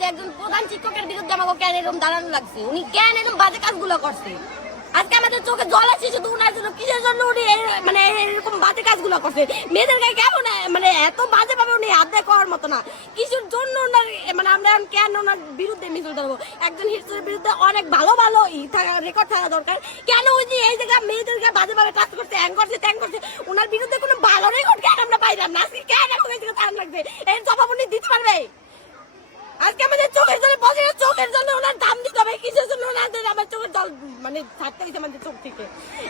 যে একজন প্রধান শিক্ষকের বিরুদ্ধে আমাকে কেন এরকম দাঁড়ানো লাগছে, উনি কেন এরকম বাজে কাজগুলো করছে। আজকে আমাদের চোখে জল আসছে শুধু উনার জন্য, কিসের জন্য উনি মানে এরকম বাজে কাজগুলো করছে। মেয়েদের গায়ে কেমন মানে এত বাজে ভাবে উনি হাত দেওয়ার মতো না, কিসের জন্য ওনার মানে আমরা কেন ওনার বিরুদ্ধে মিছিল ধরবো। একজন হিটসের বিরুদ্ধে অনেক ভালো ভালো রেকর্ড থাকা দরকার, কেন ওই যে এই জায়গায় মেয়েদের গায়ে বাজে ভাবে কাজ করছে, হ্যাং করছে, ট্যাং করছে, ওনার বিরুদ্ধে কোনো ভালো রেকর্ড কেন আমরা পাইলাম না। আজকে কেন এখন এই জায়গায় টান লাগবে, এর জবাব উনি দিতে পারবে। আজকে আমাদের চোখের জলে বসে, চোখের জন্য ওনার দাম দিতে হবে, কিসের জন্য ওনাদের আমার চোখের জল মানে ছাড়তে হয়েছে আমাদের চোখ থেকে।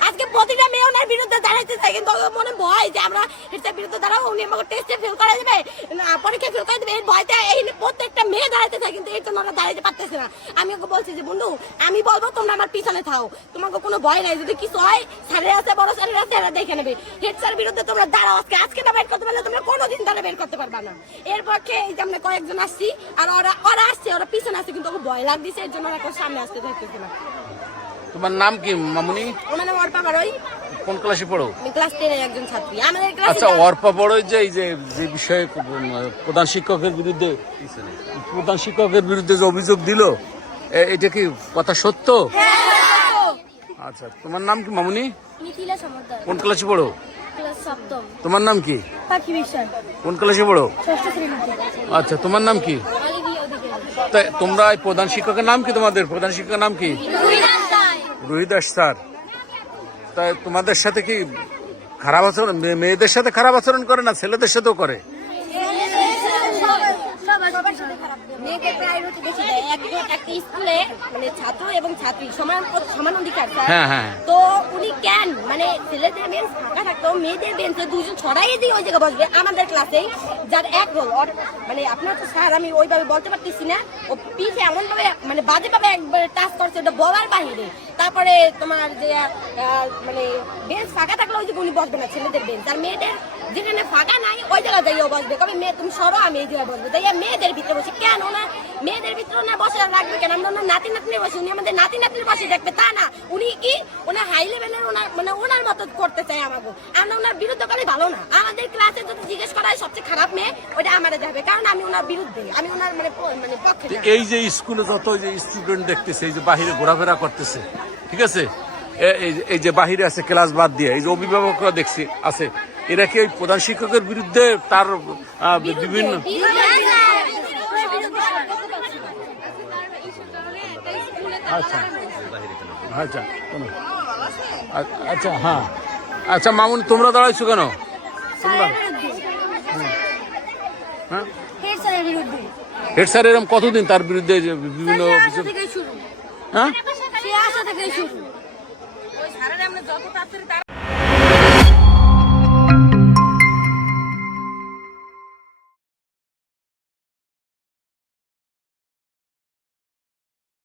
আজকে প্রতিটা মেয়ে ওনার বিরুদ্ধে দাঁড়াইতে চাই, কিন্তু মনে ভয় যে আমরা এটার বিরুদ্ধে দাঁড়াবো, উনি আমাকে টেস্টে ফেল করা যাবে, পরীক্ষায় ফেল করা যাবে, এই ভয়তে এই প্রত্যেকটা মেয়ে দাঁড়াইতে চাই, কিন্তু এই জন্য ওরা দাঁড়াইতে পারতেছে না। আমি ওকে বলছি যে বন্ধু আমি বলবো তোমরা আমার পিছনে থাও, তোমাকে কোনো ভয় নাই, যদি কিছু হয় স্যারের আছে, বড় স্যারের আছে, এরা দেখে নেবে। হেড স্যার বিরুদ্ধে তোমরা দাঁড়াও, আজকে না বের করতে পারলে তোমরা কোনোদিন দাঁড়া বের করতে পারবা না। এর পক্ষে এই যে আমরা কয়েকজন আসছি, আর ওরা আসছে, ওরা পিছনে আসছে, কিন্তু ওকে ভয় লাগছে, এর জন্য ওরা সামনে আসতে চাইতেছে না। তোমার নাম কি মামুনি? আমার নাম অর্পা বড়ই। কোন ক্লাসে পড়ো? আমি ক্লাস 10 এর একজন ছাত্রী। আমাদের ক্লাসে আচ্ছা, অর্পা বড়ই যে এই যে বিষয়ে প্রধান শিক্ষকের বিরুদ্ধে যে অভিযোগ দিল, এটা কি কথা সত্য? আচ্ছা, তোমার নাম কি মামুনি? মিথিলা সমদ্দার। কোন ক্লাসে পড়ো? ক্লাস 7ম। তোমার নাম কি? পাখি বিশ্বাস। কোন ক্লাসে পড়ো? 6ষ্ঠ শ্রেণীতে। আচ্ছা, তোমার নাম কি? আলিবিয়া অধিকারী। তাই তোমরা এই প্রধান শিক্ষকের নাম কি? তোমাদের প্রধান শিক্ষকের নাম কি? রুহিদাস স্যার। তাই তোমাদের সাথে কি খারাপ আচরণ, মেয়েদের সাথে খারাপ আচরণ করে না ছেলেদের সাথেও করে? মেয়েকে প্রায়োরিটি বেশি দেয়। একটা স্কুলে মানে ছাত্র এবং ছাত্রী সমান অধিকার স্যার। হ্যাঁ হ্যাঁ। তো উনি কেন মানে ছেলেদের বেঞ্চ ফাঁকা থাকতো, মেয়েদের বেঞ্চে দুজন ছড়াইয়ে দিয়ে ওই জায়গায় বসবে আমাদের ক্লাসে, যার এক রোল মানে আপনার তো স্যার আমি ওইভাবে বলতে পারতেছি না, ও পিঠে এমন ভাবে মানে বাজে ভাবে একবার টাচ করছে, ওটা বলার বাহিরে। তারপরে তোমার যে মানে বেঞ্চ ফাঁকা থাকলে ওই জায়গায় উনি বসবে না ছেলেদের বেঞ্চ, আর মেয়েদের যেখানে ফাঁকা নাই ওই জায়গায় যাইও বসবে, কবে মেয়ে তুমি সরো আমি এই জায়গায় বসবে, যাইয়া মেয়েদের ভিতরে বসে। কেন না মেয়েদের ভিতরে না বসে রাখবে কেন? আমরা ওনার নাতি নাতনি বসে, উনি আমাদের নাতি নাতনির পাশে দেখবে, তা না উনি কি ওনার হাই লেভেলের মানে ওনার মতো করতে চাই আমাকে। আমরা ওনার বিরুদ্ধে করে ভালো না। আমাদের ক্লাসে যদি জিজ্ঞেস করা হয় সবচেয়ে খারাপ মেয়ে, ওটা আমারে যাবে, কারণ আমি ওনার বিরুদ্ধে, আমি ওনার মানে পক্ষে। এই যে স্কুলে যত যে স্টুডেন্ট দেখতেছে, এই যে বাহিরে ঘোরাফেরা করতেছে, ঠিক আছে, এই যে বাহিরে আছে ক্লাস বাদ দিয়ে, এই যে অভিভাবকরা দেখছি আছে, এরা কি ওই প্রধান শিক্ষকের বিরুদ্ধে তার বিভিন্ন আচ্ছা আচ্ছা আচ্ছা হ্যাঁ আচ্ছা মামুন তোমরা দাঁড়াইছো কেন? তোমরা হ্যাঁ হেড স্যার এরকম কতদিন তার বিরুদ্ধে বিভিন্ন অভিযোগ? হ্যাঁ।